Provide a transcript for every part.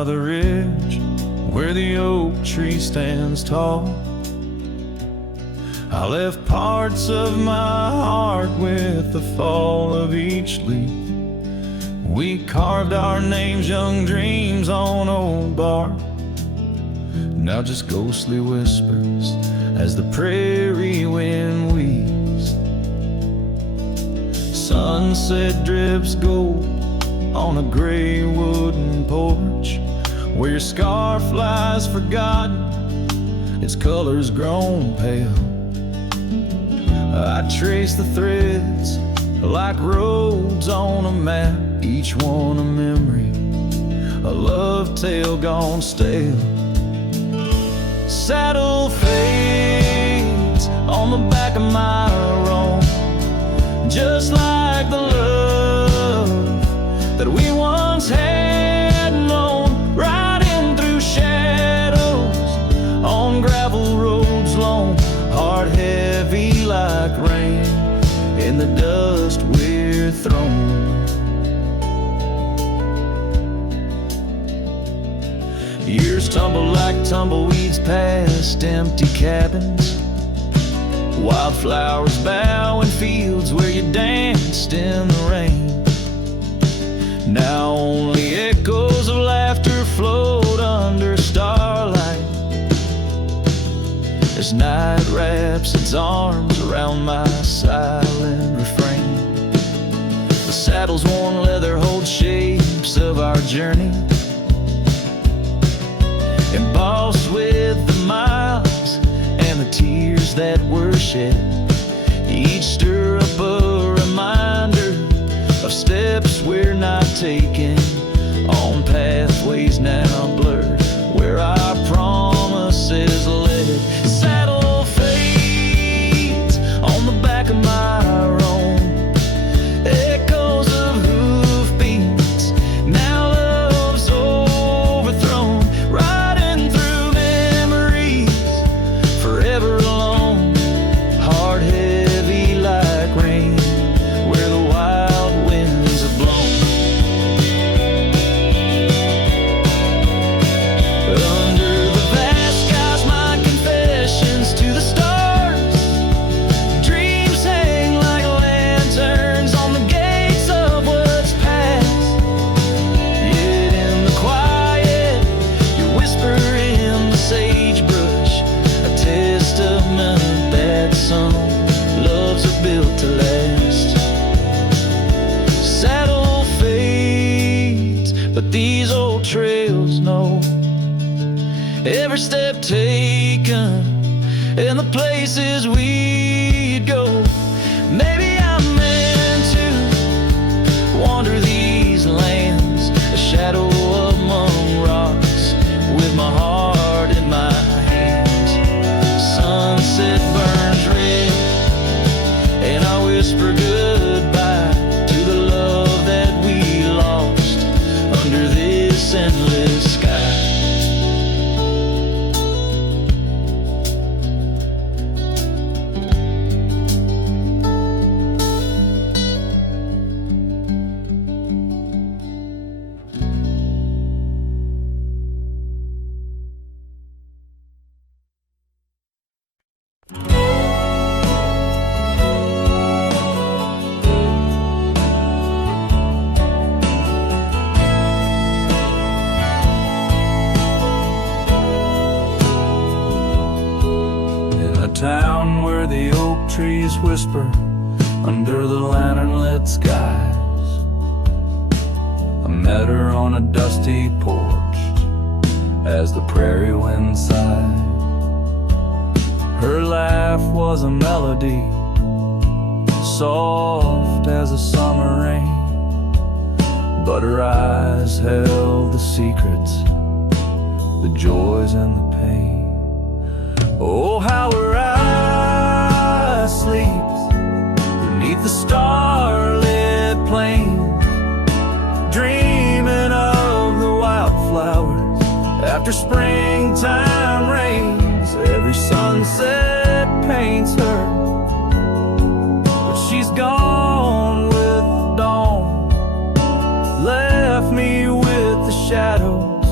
by the ridge where the oak tree stands tall. I left parts of my heart with the fall of each leaf. We carved our names, young dreams on old bark. Now just ghostly whispers as the prairie wind weaves. Sunset drips gold on a gray wooden porch where your scarf lies forgotten, its colors grown pale. I trace the threads like roads on a map, each one a memory, a love tale gone stale. Saddle fades on the back of my roan, just like the love that we once had known, riding through shadows on gravel roads long, heart heavy like rain in the dust we're thrown. Years tumble like tumbleweeds past empty cabins, wildflowers bow in fields where you danced in the rain. Now only echoes of laughter float under starlight as night wraps its arms around my silent refrain. The saddle's worn leather holds shapes of our journey, embossed with the miles and the tears that were shed. Each stirrup a reminder of steps we're not taking, on pathways now blurred where our promises led. Saddle fades on the back of my roan, echoes of hoofbeats, now love's overthrown, riding through memories forever alone, heart heavy like rain where the wild winds have blown. Under the vast skies my confessions to the stars, dreams hang like lanterns on the gates of what's past. Yet in the quiet you whisper in the sagebrush, a testament that some loves are built to last. Saddle fades, but these old trails know every step taken and the places we'd go. Maybe I'm meant to wander these lands, a shadow among rocks, with my heart in my hands. Sunset burns red, and I whisper goodbye to the love that we lost under this endless sky. Town where the oak trees whisper under the lantern-lit skies. I met her on a dusty porch as the prairie wind sighed. Her laugh was a melody, soft as a summer rain, but her eyes held the secrets, the joys and the pain. Oh, how her eyes sleeps beneath the starlit plains, dreaming of the wildflowers after springtime rains. Every sunset paints her, but she's gone with the dawn, left me with the shadows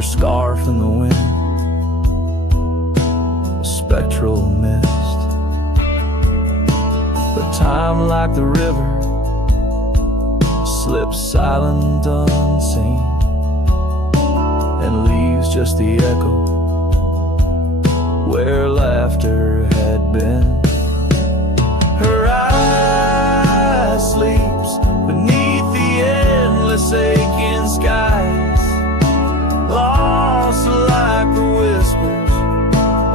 her scarf in the wind, a spectral mist. But time, like the river, slips silent unseen, and leaves just the echo where laughter had been. Her eye sleeps beneath the endless aching skies, lost like the whispers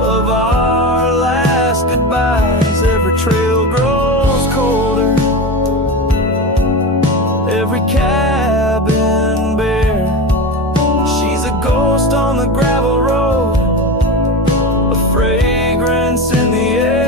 of our last goodbyes. Every trail grows colder, every cabin bare. She's a ghost on the gravel road, a fragrance in the air.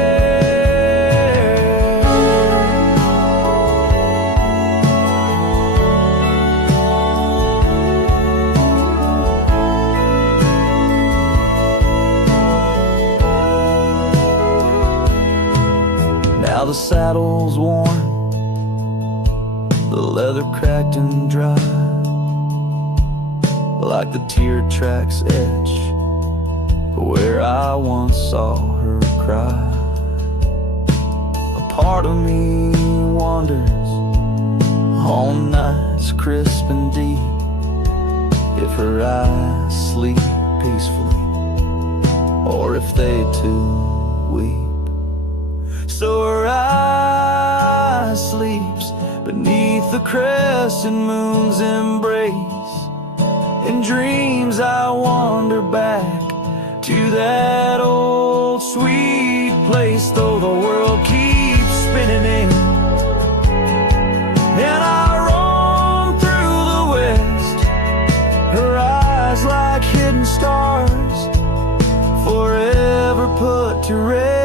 Now the saddle's worn, the leather cracked and dry, like the tear tracks etch where I once saw her cry. A part of me wonders on nights crisp and deep if her eyes sleep peacefully, or if they too weep. So her eye sleeps beneath the crescent moon's embrace. In dreams I wander back to that old sweet place, though the world keeps spinning in, and I roam through the west. Her eyes like hidden stars, forever put to rest.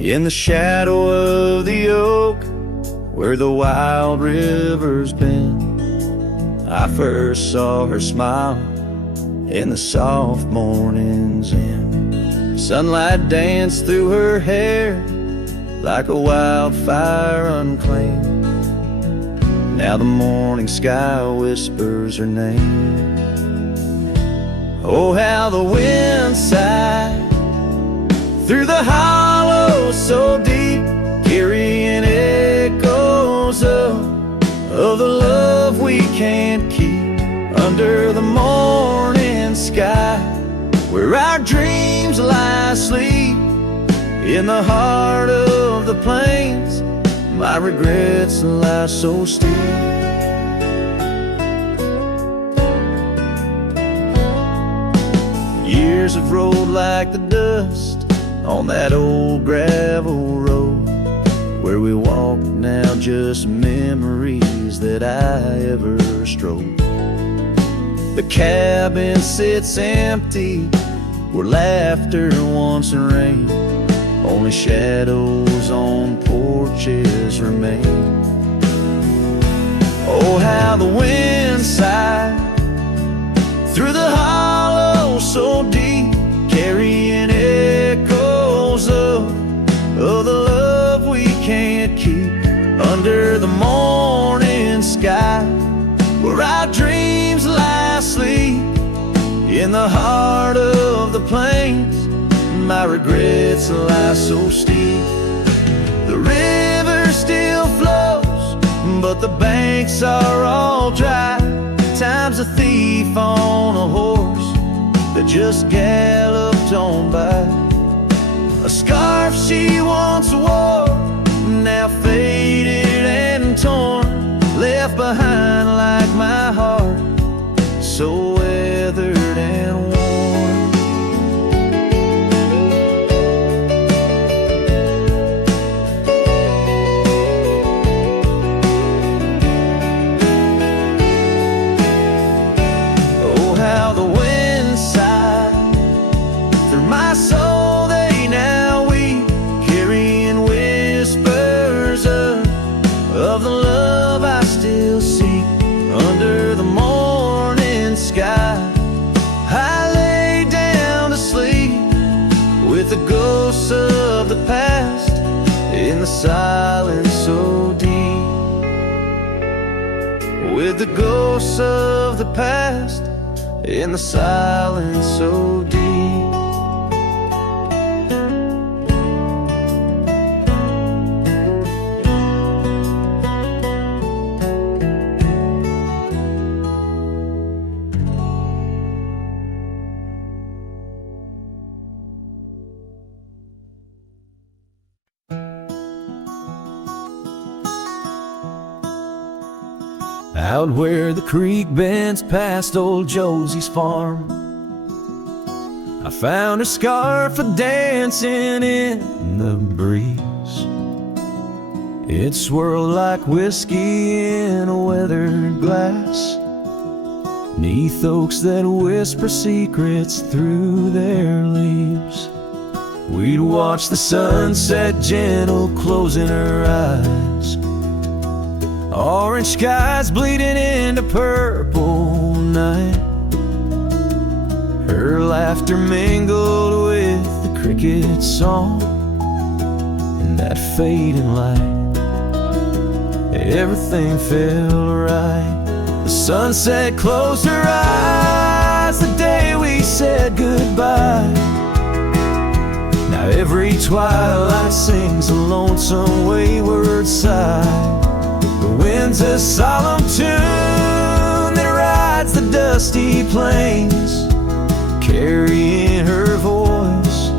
In the shadow of the oak, where the wild river's been, I first saw her smile in the soft morning's end. Sunlight danced through her hair like a wildfire unclaimed. Now the morning sky whispers her name. Oh, how the wind sighed through the hollow so deep, carrying echoes of the love we can't keep. Under the morning sky, where our dreams lie asleep, in the heart of the plains, my regrets lie so steep. Years have rolled like the dust on that old gravel road, where we walk now, just memories that I ever strode. The cabin sits empty where laughter once reigned, only shadows on porches remain. Oh, how the wind sighed through the hollow so deep, carrying echoes of the love we can't keep. Under the morning sky, where our dreams lie asleep, in the heart of the plains, my regrets lie so steep. The river still flows, but the banks are all dry. Time's a thief on a horse that just galloped on by. A scarf she once wore, now faded and torn, left behind like my heart, so weathered and worn. of the love I still seek under the morning sky. I lay down to sleep with the ghosts of the past in the silence so deep. With the ghosts of the past in the silence so deep. Out where the creek bends past old Josie's farm, I found her scarf a-dancing in the breeze. It swirled like whiskey in a weathered glass, 'neath oaks that whisper secrets through their leaves. We'd watch the sunset gentle closing her eyes, orange skies bleeding into purple night. Her laughter mingled with the cricket song in that fading light. Everything felt right. The sunset closed her eyes the day we said goodbye. Now every twilight sings a lonesome wayward sigh. The wind's a solemn tune that rides the dusty plains, carrying her voice,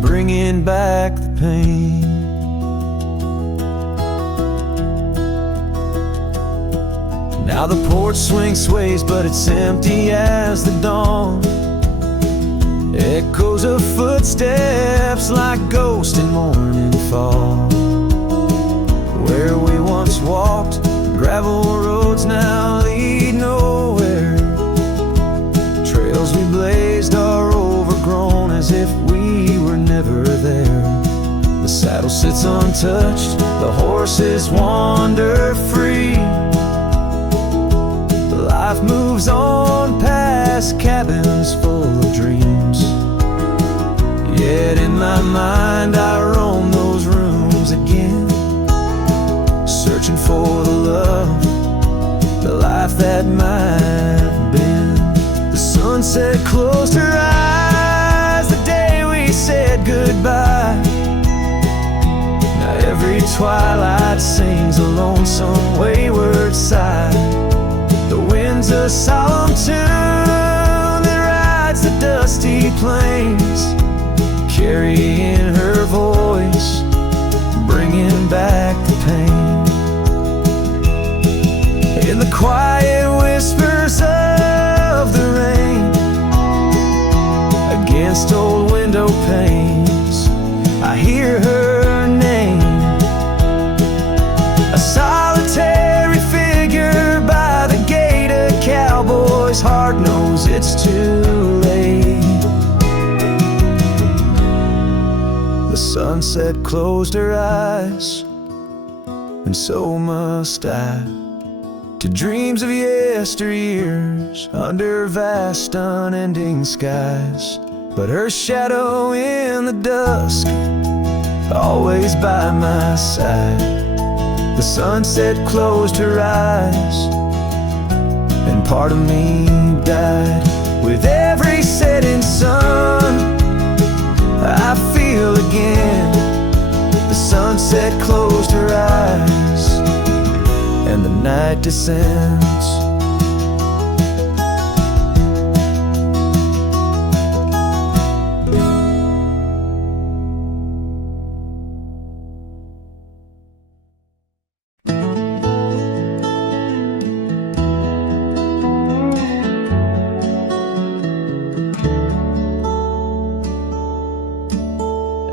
bringing back the pain. Now the porch swing sways, but it's empty as the dawn. Echoes of footsteps like ghosts in morning fall. Where we once walked, gravel roads now lead nowhere. Trails we blazed are overgrown as if we were never there. The saddle sits untouched, the horses wander free. Life moves on past cabins full of dreams. Yet in my mind I roam those rooms again, searching for the love, the life that might have been. The sunset closed her eyes the day we said goodbye. Now every twilight sings a lonesome wayward sigh. The wind's a solemn tune that rides the dusty plains, carrying her voice, bringing back the pain. In the quiet whispers of the rain, against old window panes, I hear her name. A solitary figure by the gate, a cowboy's heart knows it's too late. The sunset closed her eyes, and so must I, to dreams of yesteryears under vast unending skies. But her shadow in the dusk, always by my side. The sunset closed her eyes, and part of me died. With every setting sun, I feel again. The sunset closed her eyes, and the night descends.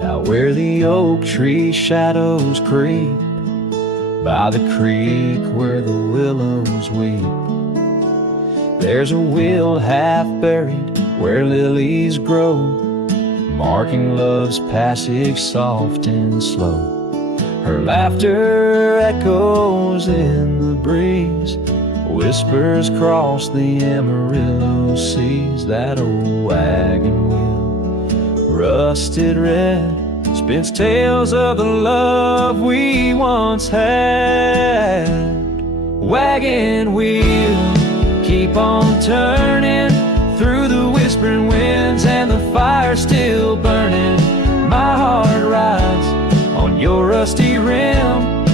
Out where the oak tree shadows creep, by the creek where the willows weep, there's a wheel half buried where lilies grow, marking love's passage soft and slow. Her laughter echoes in the breeze, whispers cross the Amarillo seas. That old wagon wheel, rusted red, spins tales of the love we once had. Wagon wheel, keep on turning through the whispering winds, and the fire still burning. My heart rides on your rusty rim,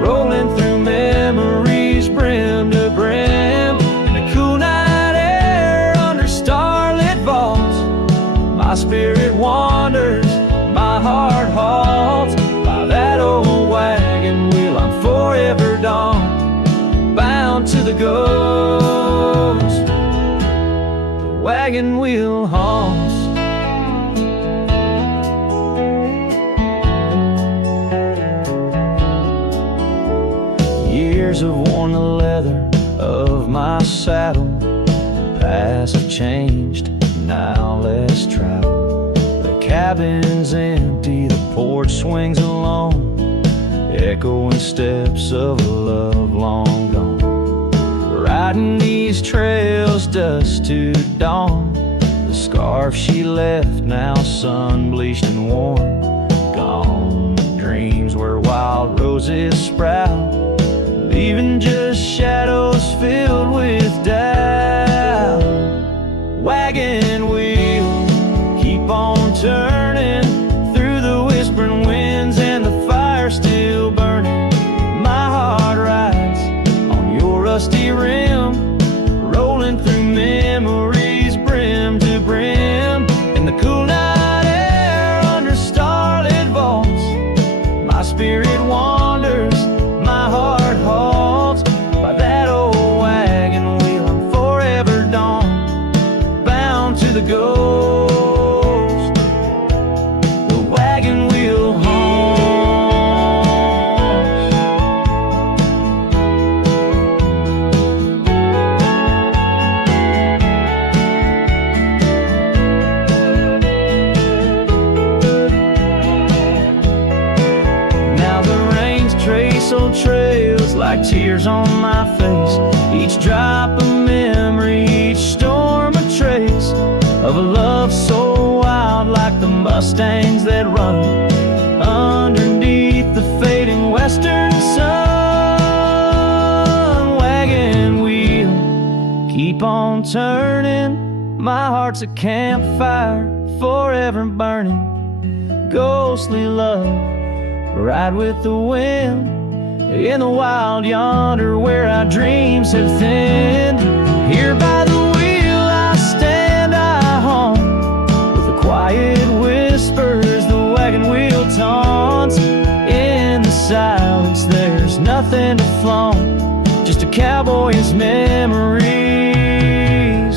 rolling through memories brim to brim. In the cool night air under starlit vaults, my spirit wanders, my heart halts. By that old wagon wheel I'm forever dawn, bound to the ghost. The wagon wheel haunts. Years have worn the leather of my saddle, paths have changed, now less travel. The cabin's empty, the porch swings alone, echoing steps of a love long gone. Riding these trails dusk to dawn, the scarf she left now sun-bleached and worn. Gone the dreams where wild roses sprout, leaving just shadows filled with doubt. Wagon wheel, keep on turning through the whispering winds, and the fire still burning. My heart rides on your rusty rim, rolling through memories brim to brim. In the cool night air under starlit vaults, my spirit wanders, my heart halts. By that old wagon wheel I'm forever dawn, bound to the ghost. The wagon wheel haunts. Now the rains trace old trails like tears on my face, each drop a memory, each storm a trace of a love so wild, like the mustangs that run underneath the fading western sun. Wagon wheel, keep on turning, my heart's a campfire forever burning. Ghostly love, ride with the wind in the wild yonder where our dreams have thinned. Here by the wheel I stand, I haunt with the quiet whispers the wagon wheel taunts. In the silence there's nothing to flaunt, just a cowboy's memories,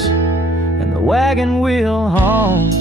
and the wagon wheel haunts.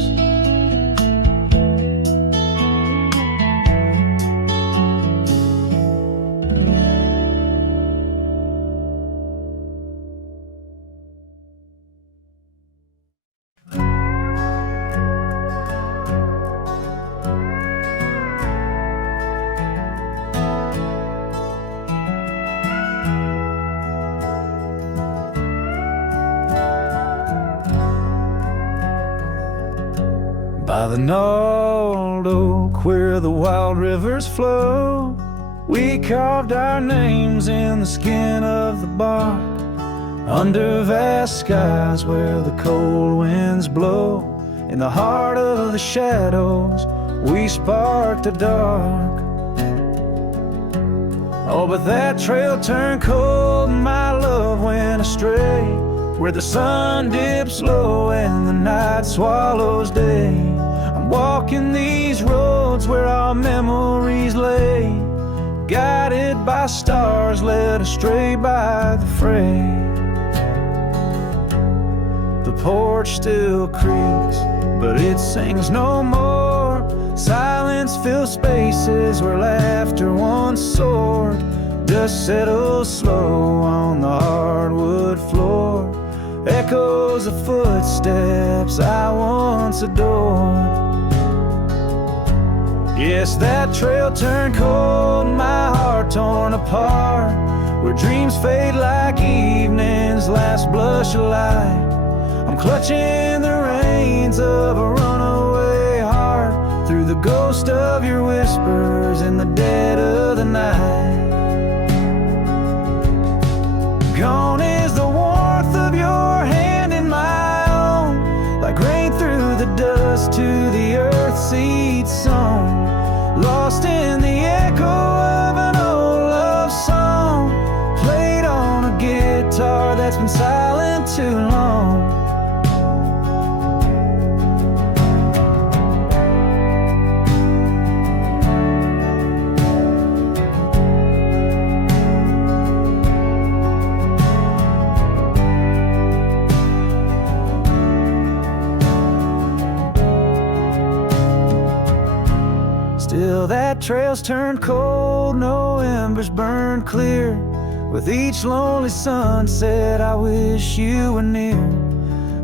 By the gnarled oak where the wild rivers flow, we carved our names in the skin of the bark. Under vast skies where the cold winds blow, in the heart of the shadows we sparked the dark. Oh, but that trail turned cold and my love went astray, where the sun dips low and the night swallows day. I'm walking these roads where our memories lay, guided by stars led astray by the fray. The porch still creaks, but it sings no more. Silence fills spaces where laughter once soared. Dust settles slow on the hardwood floor, echoes of footsteps I once adored. Yes, that trail turned cold, my heart torn apart, where dreams fade like evening's last blush of light. I'm clutching the reins of a runaway heart, through the ghost of your whispers in the dead of the night. Gone is the warmth of your hand in my own, like rain through the dust to the earth seed sown. Lost in the echo of an old love song, played on a guitar that's been silent too long. Still that trail's turned cold, no embers burn clear. With each lonely sunset I wish you were near,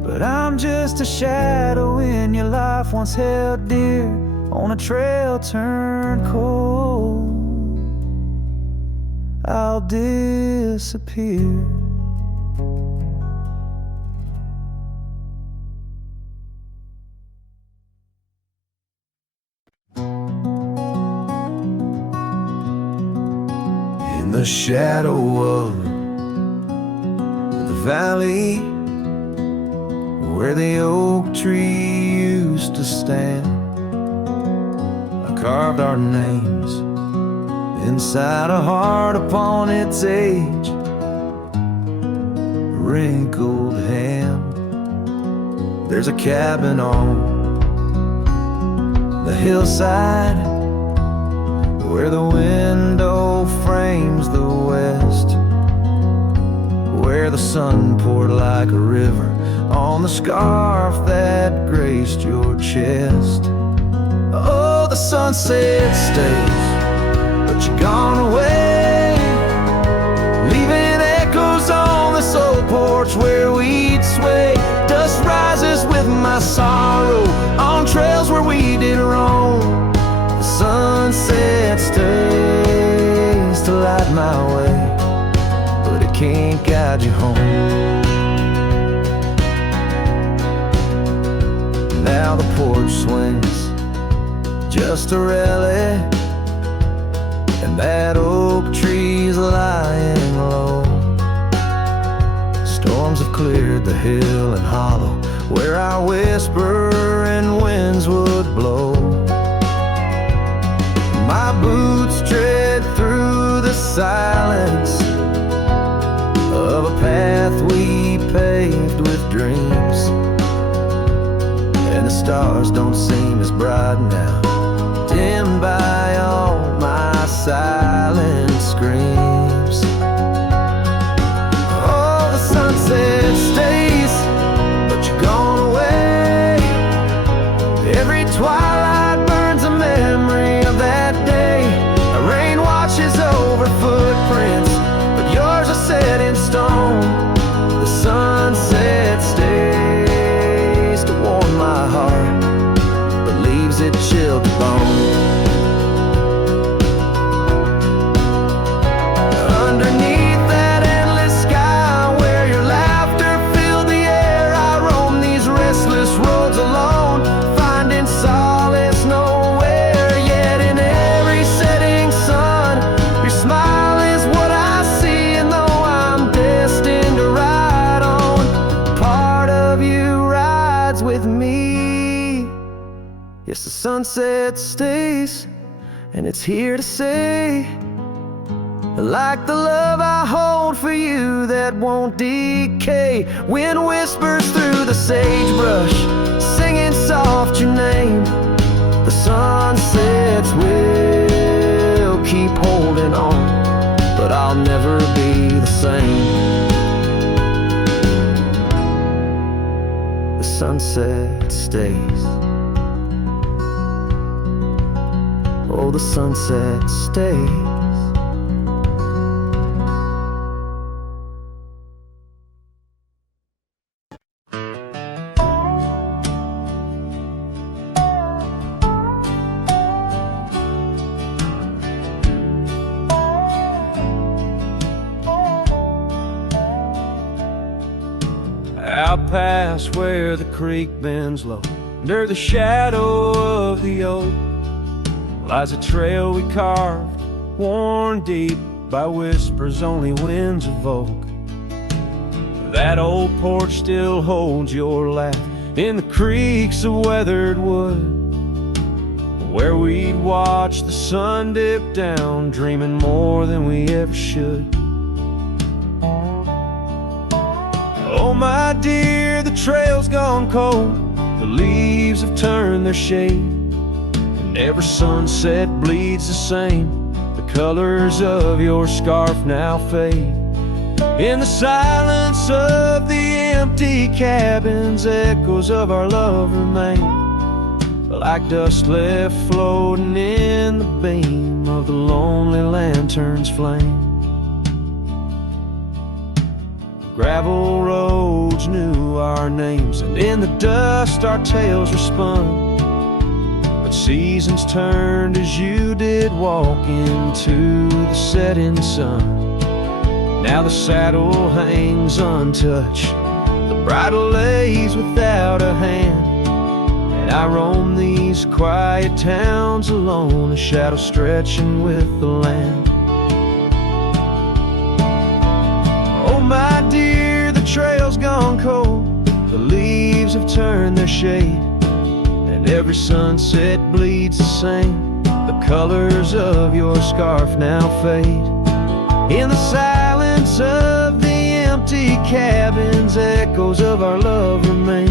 but I'm just a shadow in your life once held dear, on a trail turned cold. I'll disappear. In the shadow of the valley, where the oak tree used to stand, I carved our names inside a heart upon its age, a wrinkled hand. There's a cabin on the hillside, where the window frames the west, where the sun poured like a river on the scarf that graced your chest. Oh, the sunset stays, but you're gone away, leaving echoes on this old porch where we'd sway. Dust rises with my sorrow on trails where we did roam. The sunset stays to light my way, but it can't guide you home. Now the porch swings just a relic, and that oak tree's lying low. Storms have cleared the hill and hollow, where our whisper and winds would blow. My boots tread through the silence of a path we paved with dreams, and the stars don't seem as bright now, dimmed by all my silent screams. Oh, the sunset stays, but you're gone away. Every twilight burns a memory of that day. A rain washes over footprints, but yours are set in stone. The sunset stays to warm my heart, but leaves it chilled to bone. Underneath that endless sky, where your laughter filled the air, I roam these restless roads alone, finding solace nowhere. Yet in every setting sun, your smile is what I see, and though I'm destined to ride on, part of you rides with me. Yes, the sunset stays, and it's here to say, like the love I hold for you that won't decay. Wind whispers through the sagebrush, singing soft your name. The sunsets will keep holding on, but I'll never be the same. The sunset stays. Oh, the sunset stays. Out past where the creek bends low, under the shadow of the oak, lies a trail we carved, worn deep by whispers only winds evoke. That old porch still holds your laugh in the creaks of weathered wood, where we'd watch the sun dip down, dreaming more than we ever should. Oh my dear, the trail's gone cold, the leaves have turned their shade, and every sunset bleeds the same. The colors of your scarf now fade. In the silence of the empty cabins, echoes of our love remain, like dust left floating in the beam of the lonely lantern's flame. Gravel roads knew our names, and in the dust our tales were spun. But seasons turned as you did walk into the setting sun. Now the saddle hangs untouched, the bridle lays without a hand, and I roam these quiet towns alone, a shadow stretching with the land. Oh my dear, the trail's gone cold, the leaves have turned their shade, and every sunset bleeds the same. The colors of your scarf now fade. In the silence of the empty cabins, echoes of our love remain,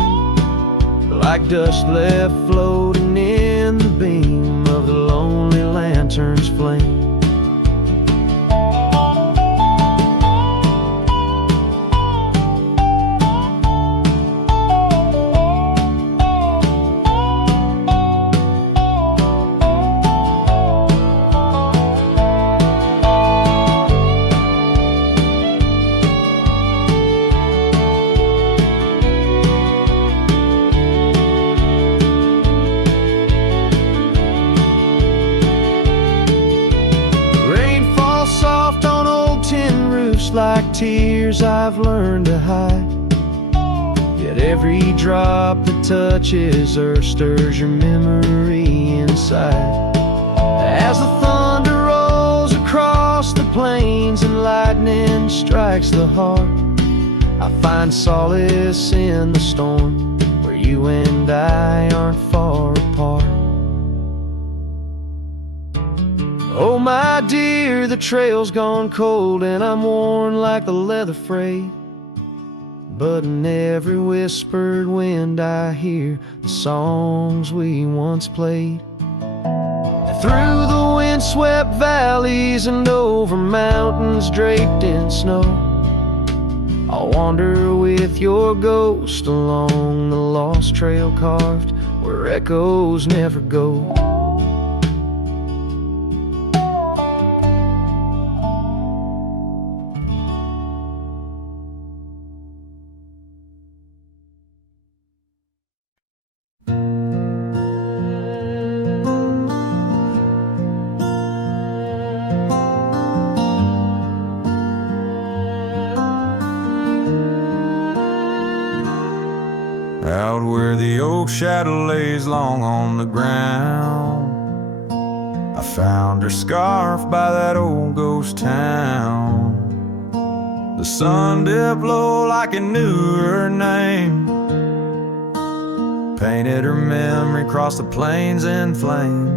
like dust left floating in the beam of the lonely lantern's flame. Like tears I've learned to hide, yet every drop that touches earth stirs your memory inside. As the thunder rolls across the plains and lightning strikes the heart, I find solace in the storm, where you and I aren't far apart. Oh my dear, the trail's gone cold, and I'm worn like the leather freight, but in every whispered wind I hear the songs we once played. Through the windswept valleys and over mountains draped in snow, I'll wander with your ghost along the lost trail carved where echoes never go. Out where the oak shadow lays long on the ground, I found her scarf by that old ghost town. The sun dipped low like it knew her name, painted her memory across the plains in flame.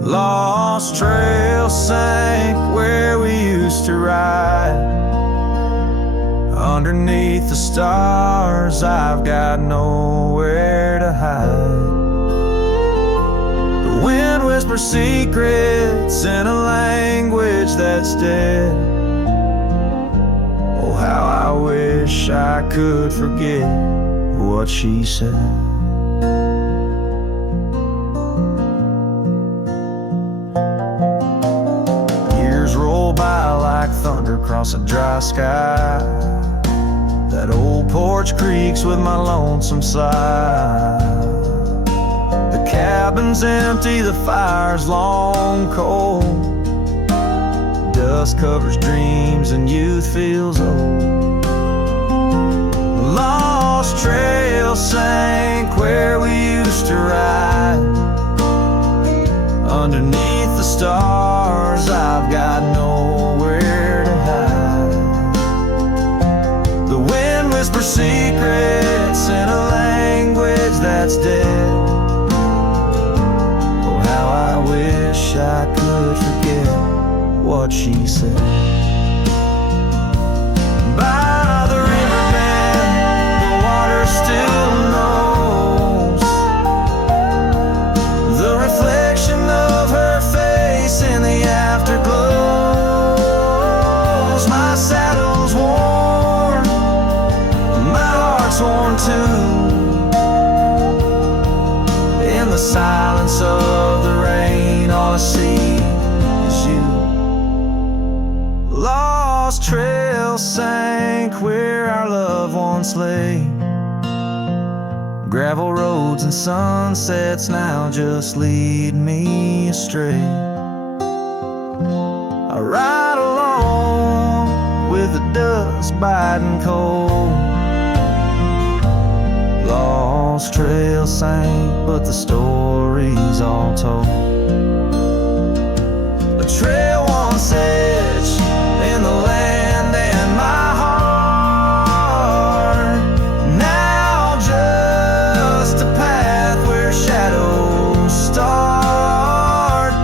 Lost trail sank where we used to ride. Underneath the stars, I've got nowhere to hide. The wind whispers secrets in a language that's dead. Oh, how I wish I could forget what she said. Years roll by like thunder across a dry sky. That old porch creaks with my lonesome sigh. The cabin's empty, the fire's long cold. Dust covers dreams and youth feels old. Long lost trail sank where we used to ride. Underneath the stars, I've got nowhere to hide. The wind whispers secrets in a language that's dead. Oh, how I wish I could forget what she said. By the riverbed, the water still knows the reflection of her face in the afterglows. My saddle's worn, my heart's worn too. In the silence of the rain, all I see is you. Lost trail sank where our loved ones lay. Gravel roads and sunsets now just lead me astray. I ride along with the dust biting cold. Lost trail sank, but the story's all told. A trail once etched in the land and my heart, now just a path where shadows start.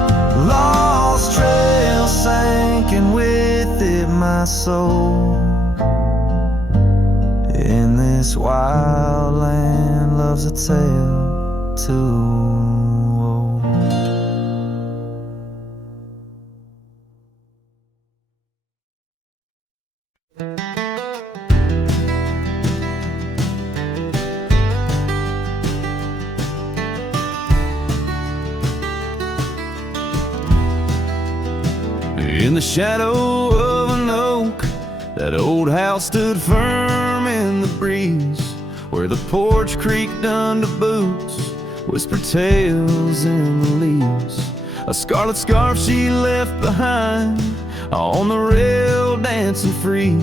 Lost trail sank and with it my soul. In this wild land love's a tale too old. In the shadow of an oak, that old house stood firm in the breeze, where the porch creaked under boots, whispered tales in the leaves. A scarlet scarf she left behind on the rail, dancing free,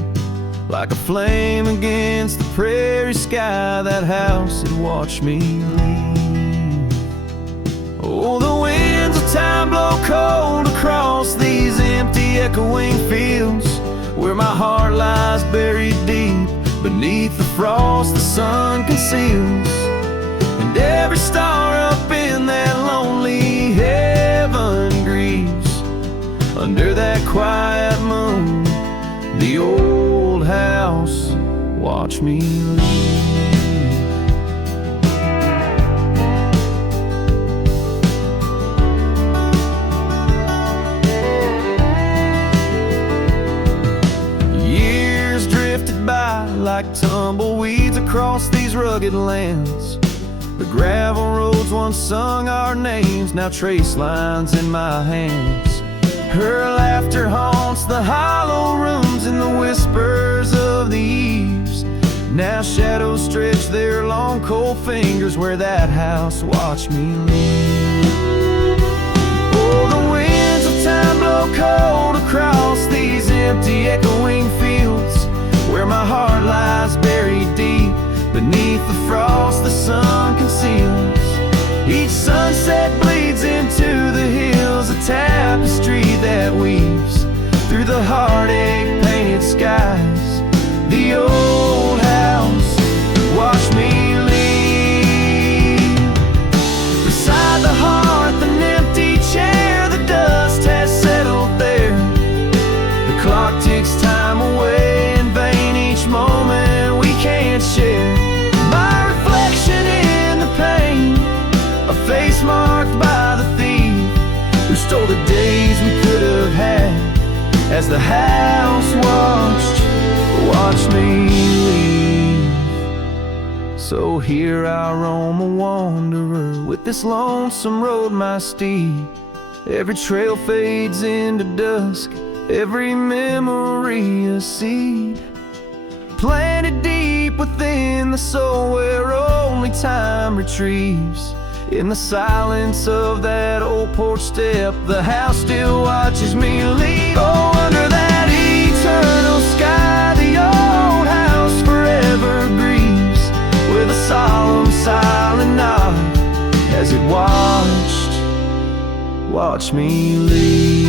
like a flame against the prairie sky. That house had watched me leave. Oh, the winds of time blow cold across these empty echoing fields, where my heart lies buried deep beneath the frost the sun conceals. And every star up in that lonely heaven grieves under that quiet moon. The old house watched me leave. Like tumbleweeds across these rugged lands, the gravel roads once sung our names, now trace lines in my hands. Her laughter haunts the hollow rooms and the whispers of the eaves. Now shadows stretch their long cold fingers where that house watched me leave. Oh, the winds of time blow cold across these empty echoing fields, where my heart lies buried deep beneath the frost the sun conceals. Each sunset bleeds into the hills, a tapestry that weaves through the heartache painted skies. The old house watched me leave. Beside the hearth, an empty chair, the dust has settled there. The clock ticks time away, moment we can't share. My reflection in the pain, a face marked by the thief who stole the days we could have had, as the house watched me leave. So here I roam a wanderer, with this lonesome road my steed. Every trail fades into dusk, every memory a seed, planted deep within the soul where only time retrieves. In the silence of that old porch step, the house still watches me leave. Oh, under that eternal sky, the old house forever grieves watch me leave.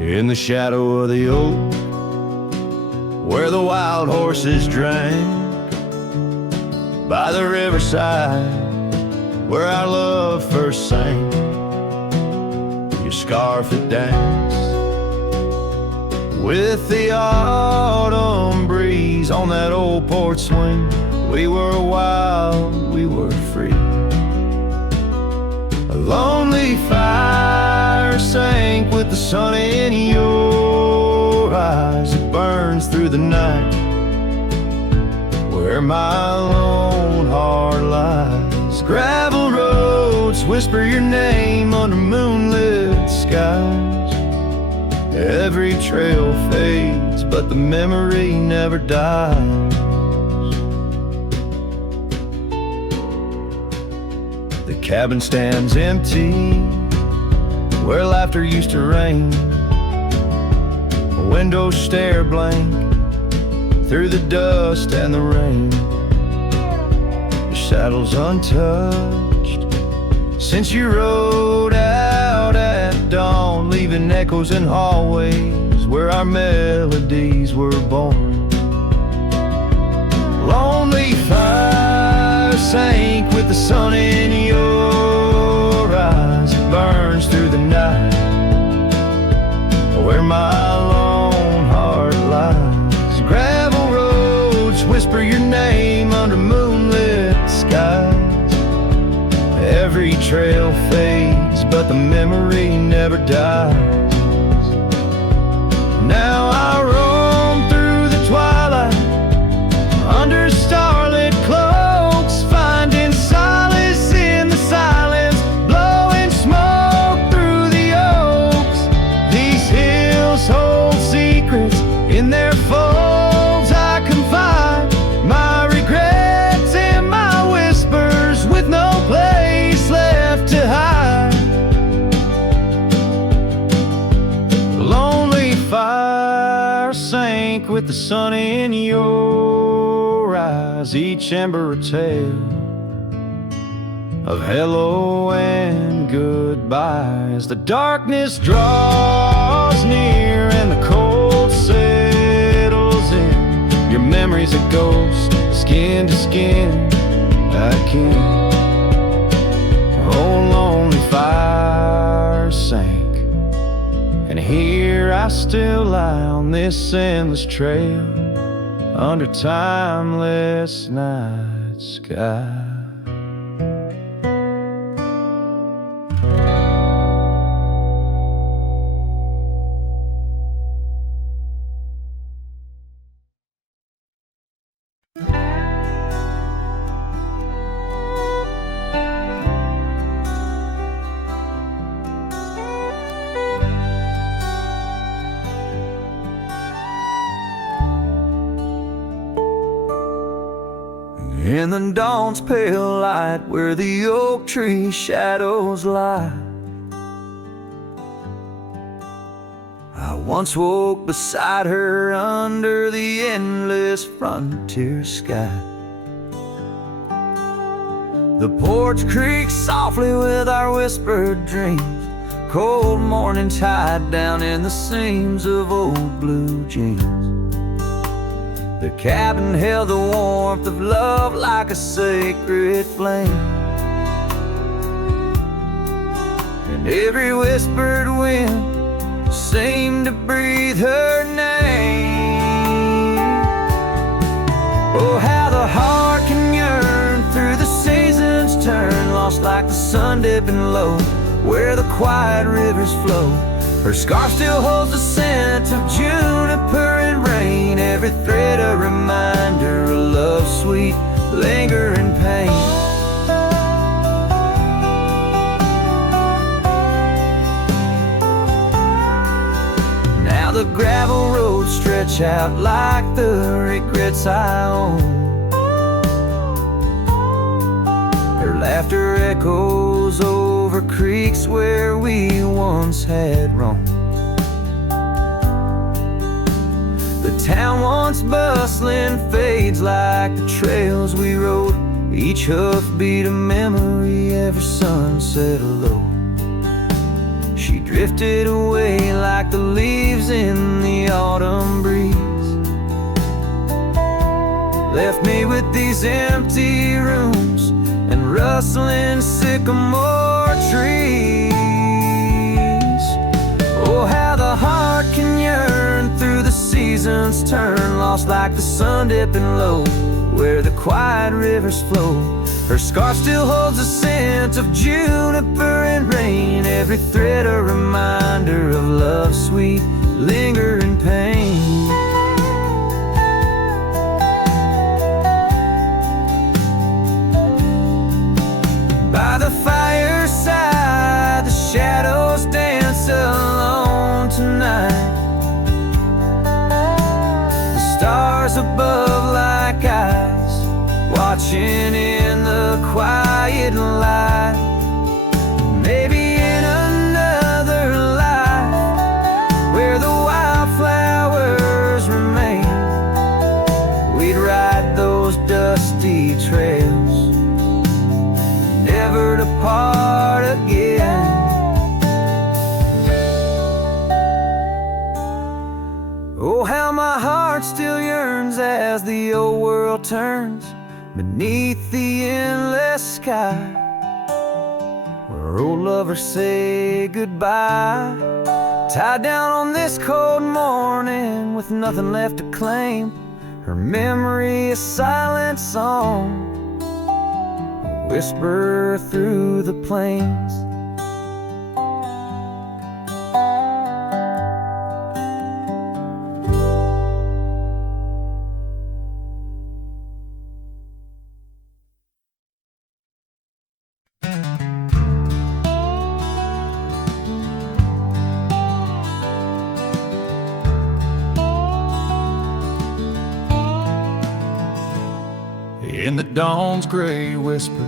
In the shadow of the oak, where the wild horses drank, by the riverside, where our love first sang, your scarf had danced with the autumn breeze on that old porch swing. We were wild, we were free. A lonely fire sank with the sun in your eyes. It burns through the night where my lone heart lies. Gravel roads whisper your name under moonlit skies. Every trail fades, but the memory never dies. The cabin stands empty where laughter used to reign. Windows stare blank through the dust and the rain. Your saddle's untouched since you rode out at dawn, leaving echoes in hallways where our melodies were born. Lonely fire sank with the sun in your eyes. It burns through the night where my lone heart lies. Gravel roads whisper your name under moonlit skies. Every trail fades, but the memory never dies. Now I roam through the twilight under starlit cloaks, finding solace in the silence, blowing smoke through the oaks. These hills hold secrets in their folds. I confide my regrets and my whispers with no place left to hide. The lonely fire sank with the sun in your eyes. Each ember a tale of hello and goodbye. As the darkness draws near and the cold settles in, your memory's a ghost, skin to skin. I can't. Oh, lonely fire sank, and here I still lie on this endless trail under timeless night sky. In the dawn's pale light where the oak tree shadows lie, I once woke beside her under the endless frontier sky. The porch creaks softly with our whispered dreams, cold mornings hide down in the seams of old blue jeans. The cabin held the warmth of love like a sacred flame, and every whispered wind seemed to breathe her name. Oh, how the heart can yearn through the seasons turn, lost like the sun dipping low where the quiet rivers flow. Her scarf still holds the scent of juniper and rain, every thread a reminder of love's sweet, lingering pain. Now the gravel road stretches stretch out like the regrets I own. Her laughter echoes over creeks where we once had roamed. The town once bustling fades like the trails we rode, each hoofbeat a memory, every sunset a low. She drifted away like the leaves in the autumn breeze, left me with these empty rooms and rustling sycamore trees. Oh, how the heart can yearn through the seasons turn, lost like the sun dipping low where the quiet rivers flow. Her scarf still holds a scent of juniper and rain, every thread a reminder of love's sweet lingering pain. By the fireside, the shadows dance alone tonight. The stars above like eyes, watching in the quiet light. Maybe in another life, where the wildflowers remain, we'd ride those dusty trails, never to part again. Oh, how my heart still yearns as the old world turns beneath the endless sky, where old lovers say goodbye, tied down on this cold morning with nothing left to claim. Her memory a silent song, a whisper through the plains. In the dawn's gray whisper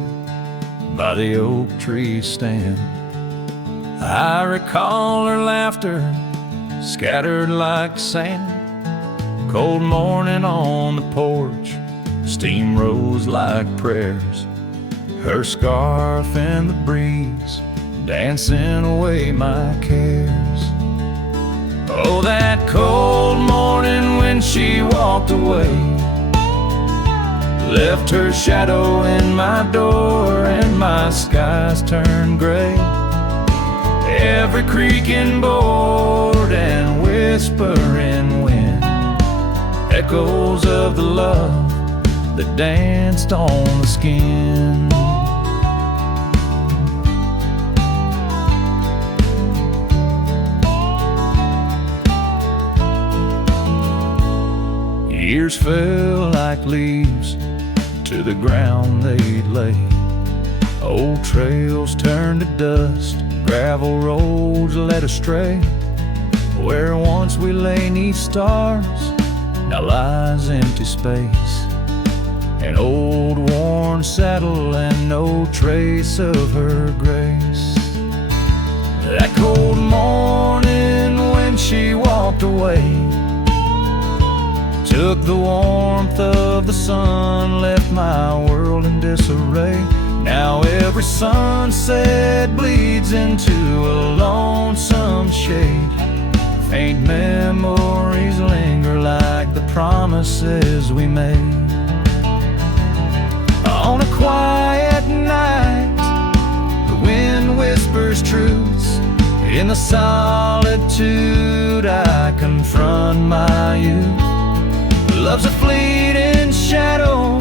by the oak tree stand, I recall her laughter scattered like sand. Cold morning on the porch, steam rose like prayers, her scarf in the breeze dancing away my cares. Oh, that cold morning when she walked away, left her shadow in my door and my skies turned gray. Every creaking board and whispering wind, echoes of the love that danced on the skin. Years fell like leaves to the ground they'd lay. Old trails turned to dust, gravel roads led astray. Where once we lay 'neath stars, now lies empty space. An old worn saddle and no trace of her grace. That cold morning when she walked away, took the warmth of the sun, left my world in disarray. Now every sunset bleeds into a lonesome shade. Faint memories linger like the promises we made. On a quiet night, the wind whispers truths. In the solitude I confront my youth. Love's a fleeting shadow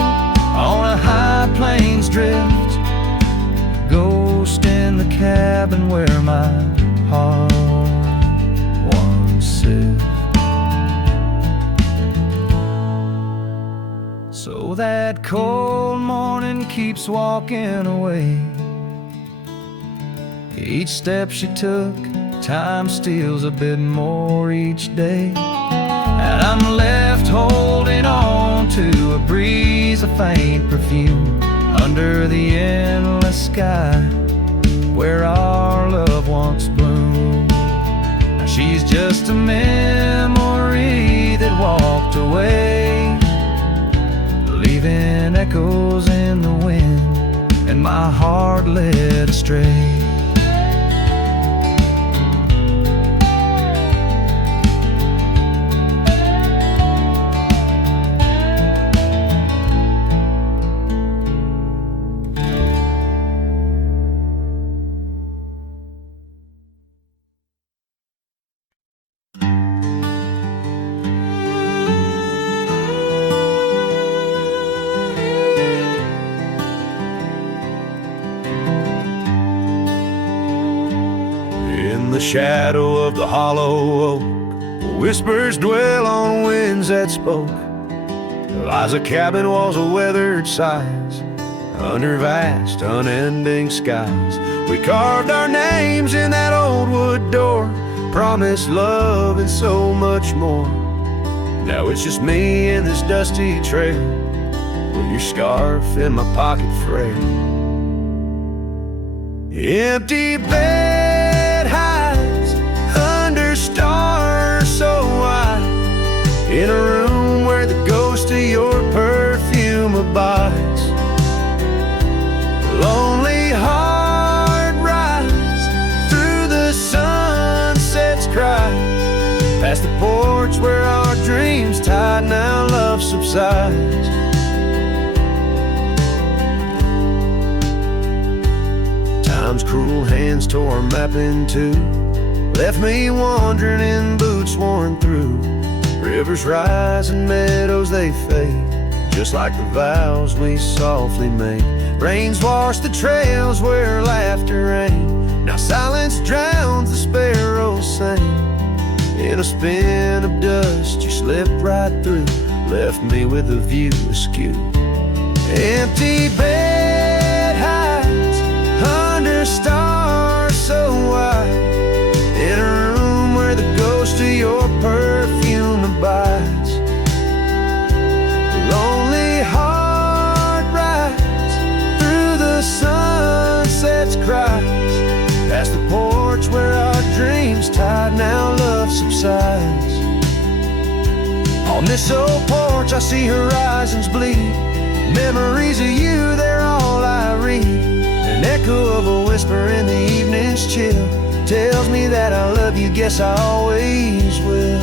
on a high plains drift, ghost in the cabin where my heart once lived. So that cold morning keeps walking away. Each step she took, time steals a bit more each day. and I'm left holding on to a breeze of faint perfume under the endless sky where our love once bloomed. Now she's just a memory that walked away, leaving echoes in the wind and my heart led astray. In the shadow of the hollow oak, whispers dwell on winds that spoke. Lies a cabin, walls of weathered sides, under vast, unending skies. We carved our names in that old wood door, promised love and so much more. Now it's just me and this dusty trail, with your scarf in my pocket frail. Empty bed hides under stars so wide, in a room where the ghost of your perfume abides. Lonely heart rides through the sunset's cry, past the porch where our dreams tied, now love subsides. Time's cruel hands tore a map in two, left me wandering in boots worn through. Rivers rise and meadows they fade, just like the vows we softly made. Rains wash the trails where laughter reigned, now silence drowns the sparrows sing. In a spin of dust you slipped right through, left me with a view askew. Empty bed hides under stars so wide, in a room where the ghost of your perfume abides. Lonely heart rides through the sunset's cries, past the porch where our dreams tied, now love subsides. On this old porch I see horizons bleed, memories of you, they're all I read. An echo of a whisper in the evening's chill tells me that I love you, guess I always will.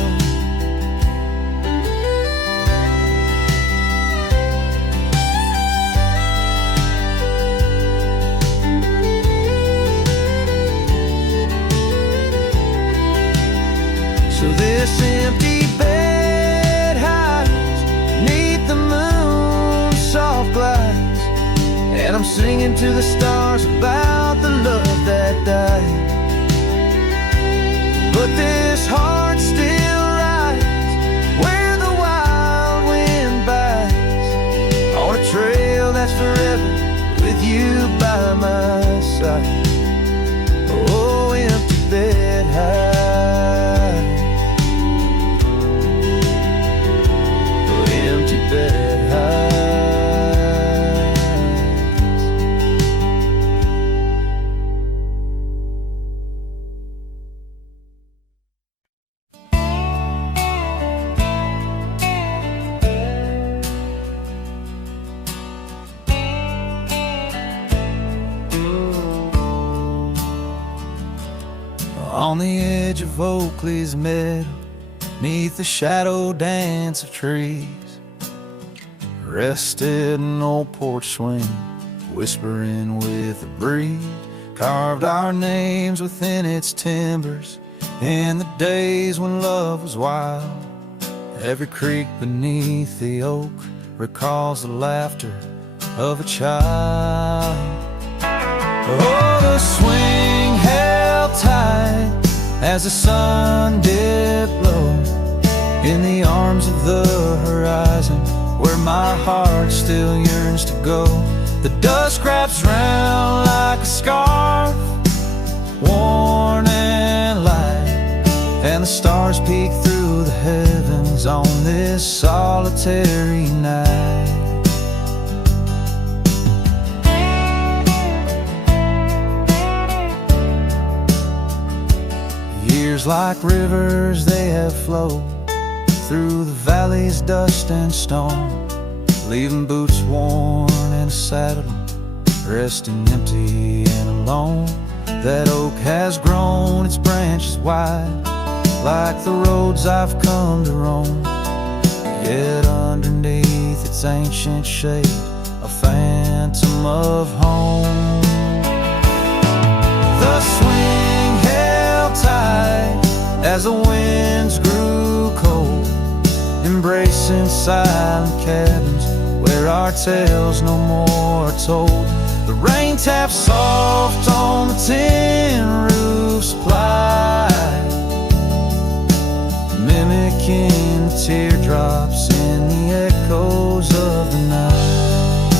So this empty bed hides neath the moon's soft glides, and I'm singing to the stars about the love that died. But this heart still rides where the wild wind bites, on a trail that's forever with you by my side. Oh, empty bed hides, oh, empty bed hides. On the edge of Oakley's meadow, neath the shadow dance of trees, rested an old porch swing, whispering with the breeze. Carved our names within its timbers, in the days when love was wild. Every creek beneath the oak recalls the laughter of a child. Oh, the swing held tight as the sun dipped low, in the arms of the horizon where my heart still yearns to go. The dust wraps round like a scarf, worn and light, and the stars peek through the heavens on this solitary night. Years like rivers they have flowed through the valley's dust and stone, leaving boots worn and a saddle, resting empty and alone. That oak has grown its branches wide, like the roads I've come to roam. Yet underneath its ancient shade, a phantom of home. The swing held tight as the winds grew cold, embracing silent cabins where our tales no more are told. The rain taps soft on the tin roof's ply, mimicking the teardrops in the echoes of the night.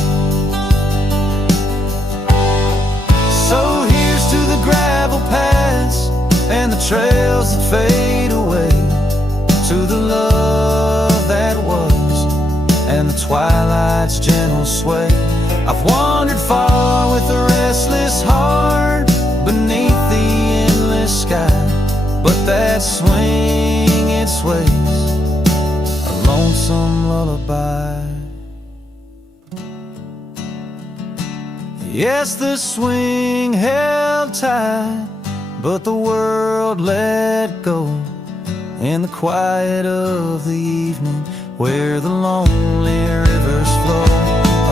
So here's to the gravel paths and the trails that fade away, to the love that was and the twilight's gentle sway. I've wandered far with a restless heart beneath the endless sky, but that swing it sways, a lonesome lullaby. Yes, the swing held tight, but the world let go in the quiet of the evening where the lonely rivers flow.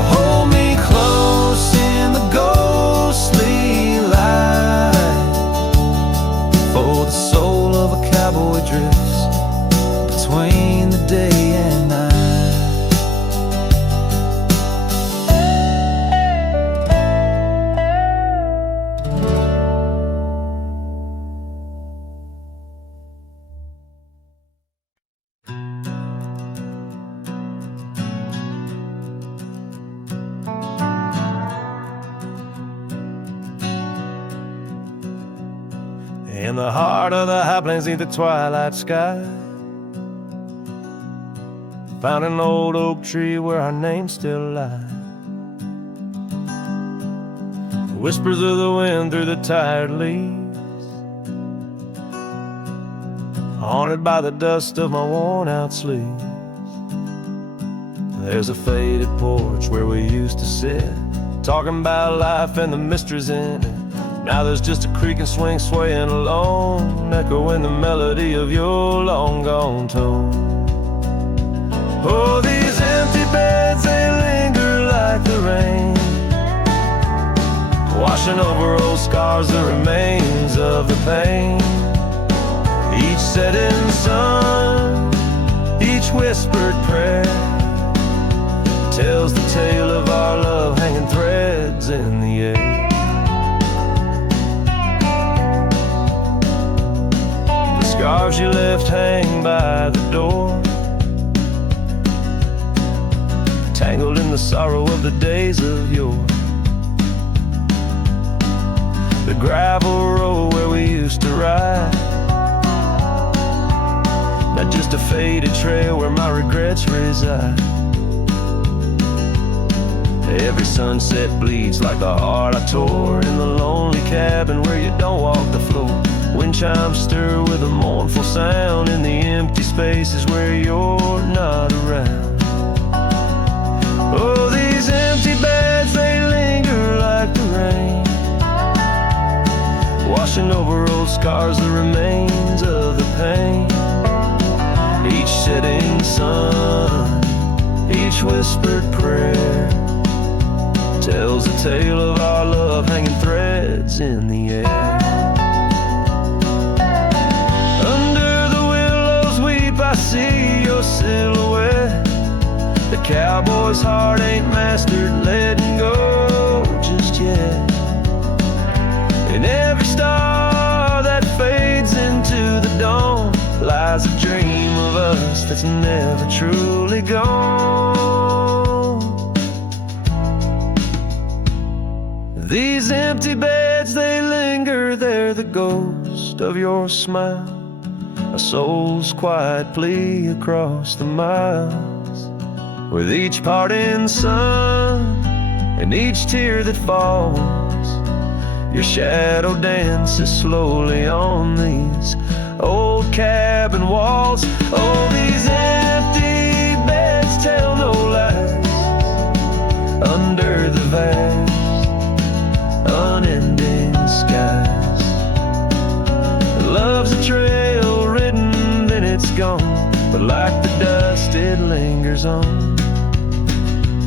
Hold me close in the ghostly light, for the soul of a cowboy drifts between the day and night. In the heart of the high plains neath the twilight sky, found an old oak tree where our names still lie. Whispers of the wind through the tired leaves, haunted by the dust of my worn out sleeves. There's a faded porch where we used to sit, talking about life and the mysteries in it. Now there's just a creaking swing swaying alone, echoing the melody of your long gone tone. Oh, these empty beds, they linger like the rain, washing over old scars, the remains of the pain. Each setting sun, each whispered prayer, tells the tale of our love hanging threads in the air. Scarves you left hang by the door, tangled in the sorrow of the days of yore. The gravel road where we used to ride, not just a faded trail where my regrets reside. Every sunset bleeds like the heart I tore in the lonely cabin where you don't walk the floor. Wind chimes stir with a mournful sound in the empty spaces where you're not around. Oh, these empty beds, they linger like the rain, washing over old scars, the remains of the pain. Each setting sun, each whispered prayer, tells a tale of our love hanging threads in the air. I see your silhouette. The cowboy's heart ain't mastered letting go just yet. In every star that fades into the dawn lies a dream of us that's never truly gone. These empty beds, they linger, they're the ghost of your smile, a soul's quiet plea across the miles. With each parting sun and each tear that falls, your shadow dances slowly on these old cabin walls. Oh, these empty beds tell no lies under the vast, unending skies. Love's a trail written, then it's gone, but like the dust it lingers on,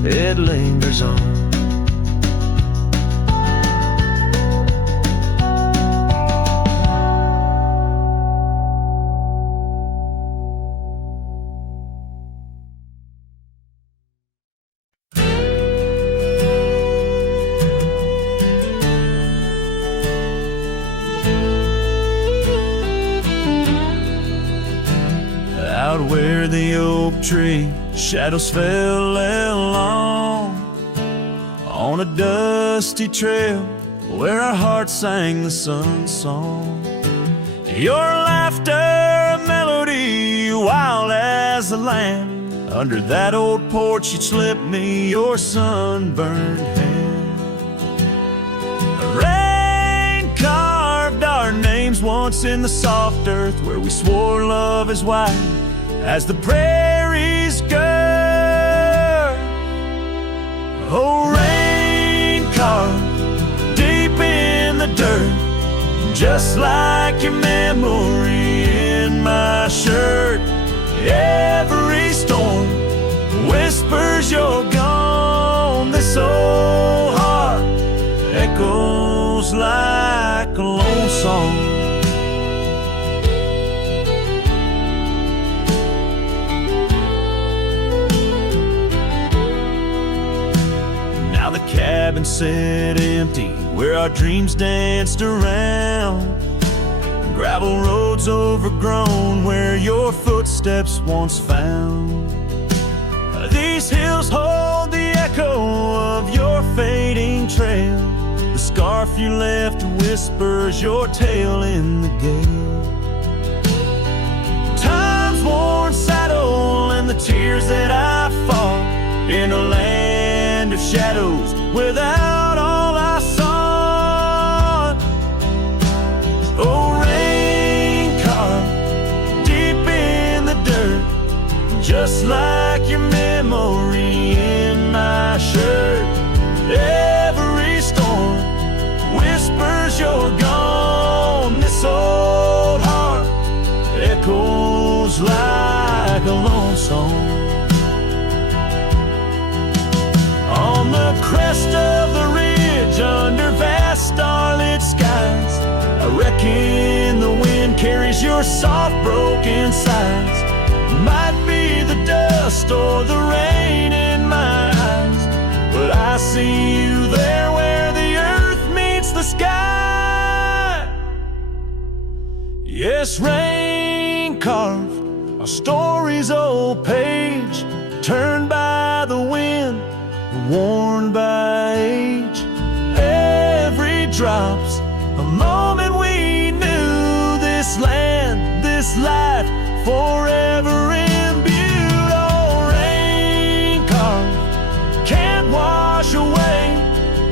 it lingers on. Out where the oak tree shadows fell along, on a dusty trail where our hearts sang the sun song. Your laughter a melody wild as the land. Under that old porch you'd slip me your sunburned hand. Rain carved our names once in the soft earth where we swore love is wide as the prairies gird. Oh, rain carved deep in the dirt, just like your memory in my shirt. Every storm whispers you're gone. This old heart echoes like a lone song. Cabin sat empty where our dreams danced around. Gravel roads overgrown where your footsteps once found. These hills hold the echo of your fading trail. The scarf you left whispers your tale in the gale. Time's worn saddle and the tears that I fought in a land of shadows without all I sought. Oh, rain carved deep in the dirt, just like your memory in my shirt. Every storm whispers you're gone. This old heart echoes like a lone song. On the crest of the ridge, under vast starlit skies, I reckon the wind carries your soft broken sighs. Might be the dust or the rain in my eyes, but I see you there where the earth meets the sky. Yes, rain carved our story's old page, turned by the wind, worn by age. Every drop's a moment we knew. This land, this life, forever imbued. Oh, rain carved can't wash away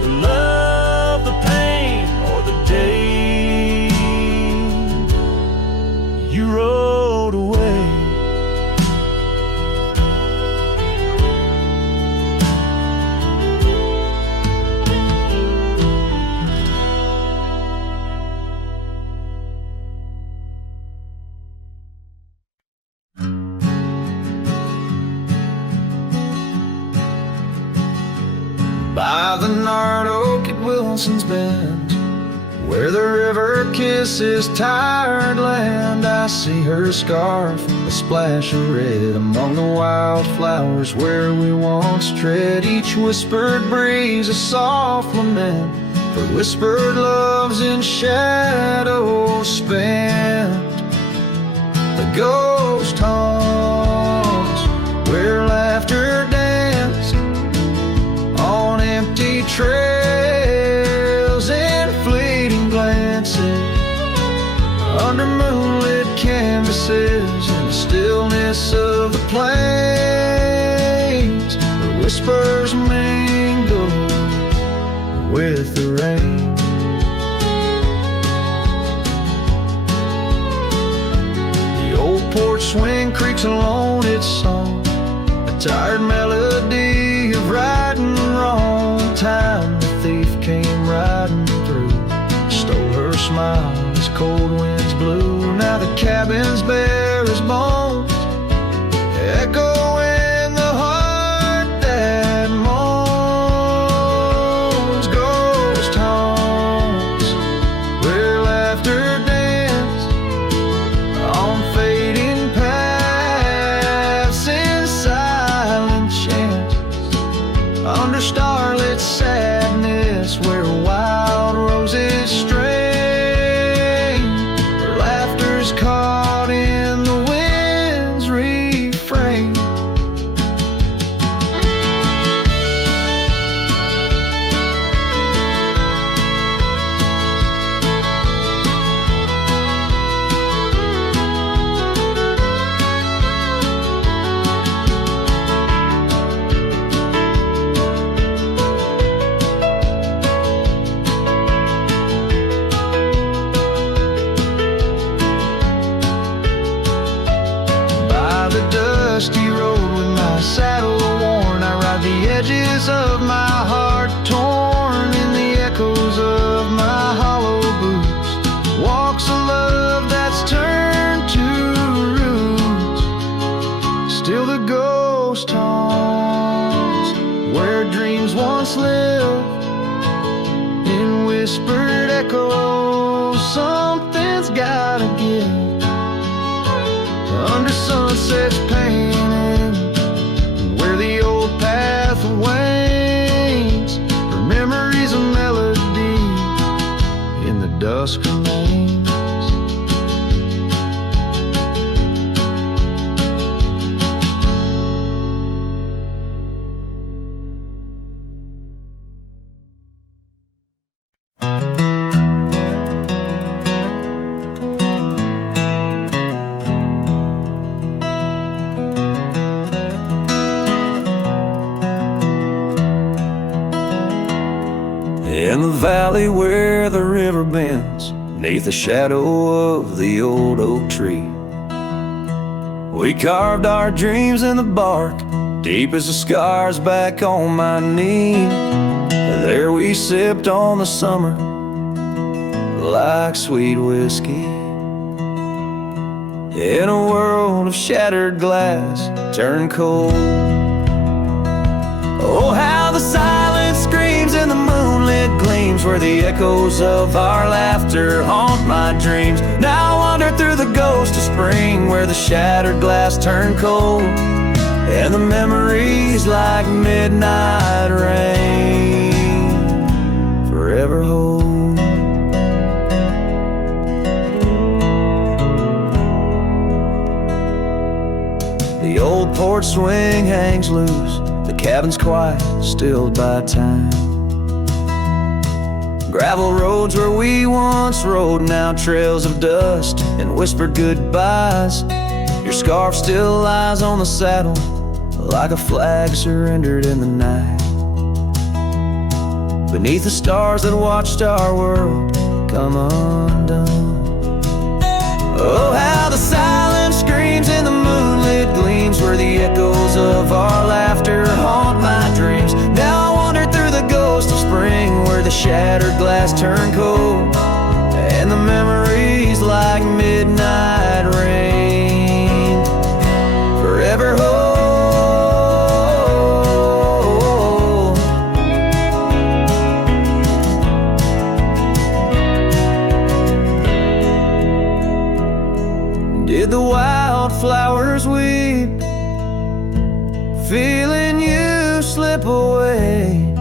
the love, the pain, or the day you rode away. By the gnarled oak at Wilson's Bend, where the river kisses tired land, I see her scarf, a splash of red among the wildflowers where we once tread. Each whispered breeze a soft lament for whispered loves in shadows spent. The ghost haunts where laughter danced on empty trails and fleeting glances under moonlit canvases. voices in the stillness of the plains, the whispers mingle with the rain. The old porch swing creaks alone its song, a tired melody of right and wrong. Time the thief came riding through, stole her smile as cold winds blew. Now the cabin's bare as bones, echo in the heart that moans. Ghost haunts where laughter danced on fading paths in silent chants, under starlit sadness where wild roses stray. Caught in the wind's refrain. Dusty road with my saddle worn, I ride the edges of my heart torn in the echoes of my hollow boots. Walks of love that's turned to roots. Still the ghost haunts where dreams once lived in whispered echoes. Something's gotta give under sunsets painted, where the old path wanes. Her memories a melody in the dusk remains. In the valley where the river bends, neath the shadow of the old oak tree, we carved our dreams in the bark, deep as the scars back on my knee. There we sipped on the summer like sweet whiskey, in a world of shattered glass turned cold. Oh, how the silence screams in the moonlit gleams, where the echoes of our laughter haunt my dreams. Now I wander through the ghost of spring, where the shattered glass turned cold, and the memories like midnight rain forever hold. The old porch swing hangs loose, the cabin's quiet, stilled by time. Gravel roads where we once rode, now trails of dust and whispered goodbyes. Your scarf still lies on the saddle, like a flag surrendered in the night, beneath the stars that watched our world come undone. Oh, how the silence screams in the moonlit gleams, where the echoes of our laughter haunt my dreams. Now I wander through the ghost of spring, where the shattered glass turned cold, and the memories like midnight rain forever hold. Did the wildflowers weep, feeling you slip away?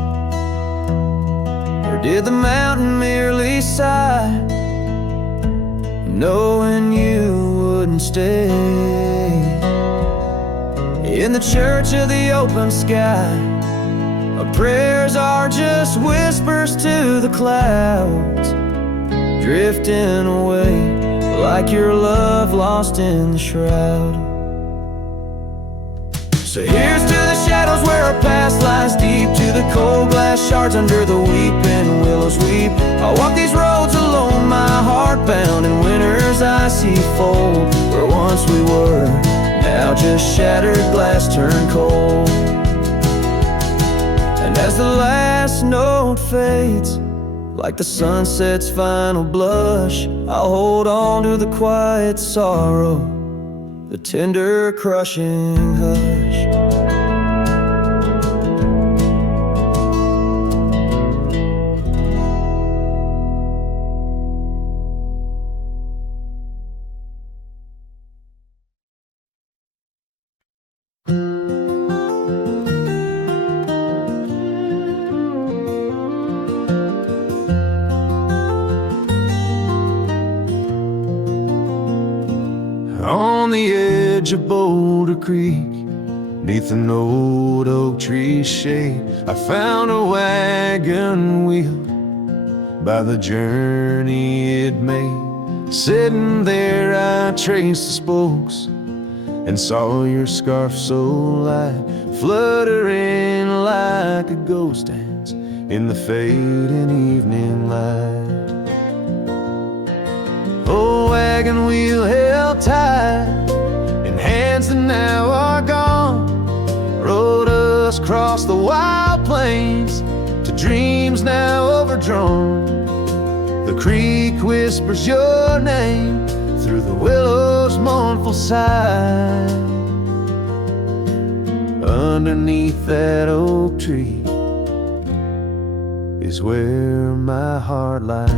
Or did the mountain merely sigh, knowing you wouldn't stay? In the church of the open sky, our prayers are just whispers to the clouds, drifting away like your love lost in the shroud. So here's to the shadows where our past lies deep, to the cold glass shards under the weeping willows weep. I'll walk these roads alone, my heart bound in winter's icy fold, where once we were, now just shattered glass turned cold. And as the last note fades, like the sunset's final blush, I'll hold on to the quiet sorrow, the tender crushing hush. On the edge of Boulder Creek, neath an old oak tree shade, I found a wagon wheel by the journey it made. Sitting there I traced the spokes and saw your scarf so light, fluttering like a ghost dance in the fading evening light. Oh, wagon wheel held tight in hands that now are gone, rode us across the wild plains to dreams now overdrawn. The creek whispers your name through the willow's mournful sigh. Underneath that oak tree is where my heart lies.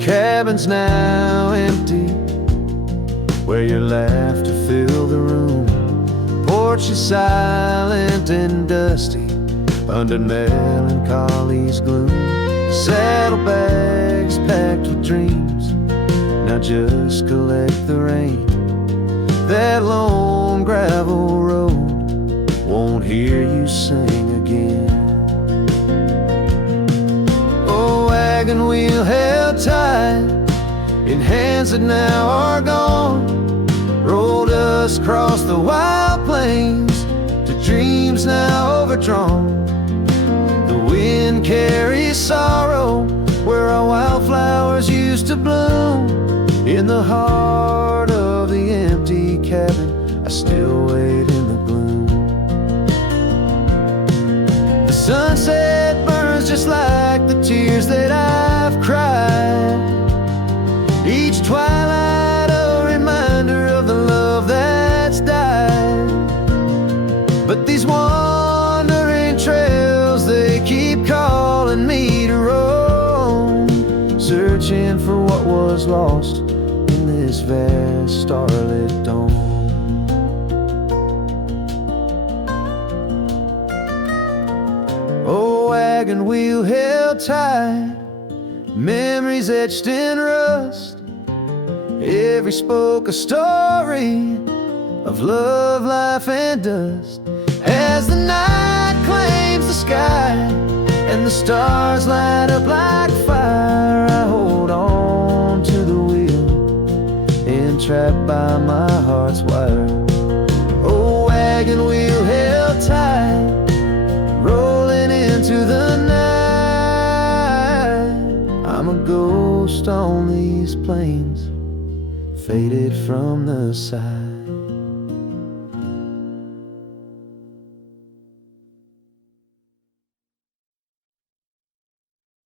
Cabin's now empty, where your laughter filled the room. Porch is silent and dusty under melancholy's gloom. Saddlebags packed with dreams now just collect the rain. That lone gravel road won't hear you sing again. Wagon wheel held tight in hands that now are gone, rolled us across the wild plains to dreams now overdrawn. The wind carries sorrow where our wildflowers used to bloom. In the heart of the empty cabin, I still wait in the gloom. The sunset burns just like the tears that I've cried. Each twilight a reminder of the love that's died. But these wandering trails, they keep calling me to roam, searching for what was lost in this vast starlit dome. Oh, wagon wheel held tight, memories etched in rust. Every spoke a story of love, life, and dust. As the night claims the sky and the stars light up like fire, I hold on to the wheel, entrapped by my heart's wire. Oh, wagon wheel held tight, rolling into the night. I'm a ghost on these plains, faded from the side.